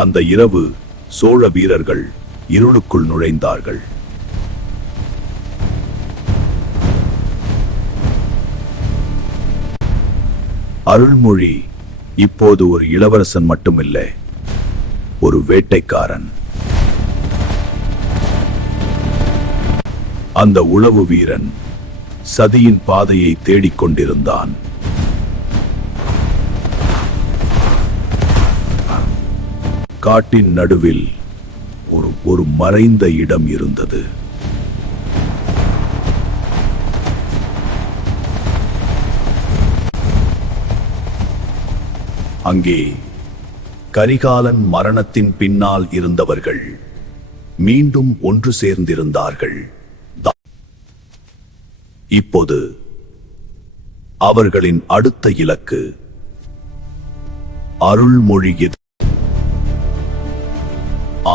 அந்த இரவு சோழ வீரர்கள் இருளுக்குள் நுழைந்தார்கள். அருள்மொழி இப்போது ஒரு இளவரசன் மட்டுமில்லை, ஒரு வேட்டைக்காரன். அந்த உளவு வீரன் சதியின் பாதையை தேடிக்கொண்டிருந்தான். காட்டின் நடுவில் ஒரு மறைந்த இடம் இருந்தது. அங்கே கரிகாலன் மரணத்தின் பின்னால் இருந்தவர்கள் மீண்டும் ஒன்று சேர்ந்திருந்தார்கள். இப்போது அவர்களின் அடுத்த இலக்கு அருள்மொழி.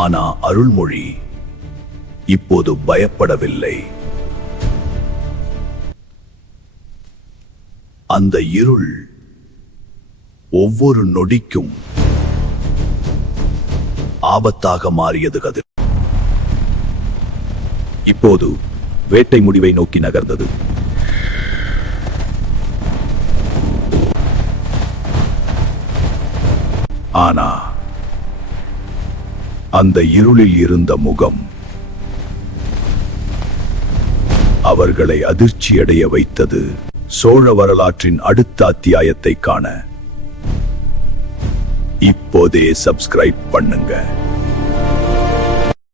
ஆனா அருள்மொழி இப்போது பயப்படவில்லை. அந்த இருள் ஒவ்வொரு நொடிக்கும் ஆபத்தாக மாறியது. கதிர் இப்போது வேட்டை முடிவை நோக்கி நகர்ந்தது. ஆனா அந்த இருளில் இருந்த முகம் அவர்களை அதிர்ச்சியடைய வைத்தது. சோழ வரலாற்றின் அடுத்த அத்தியாயத்தை காண இப்போதே சப்ஸ்கிரைப் பண்ணுங்க.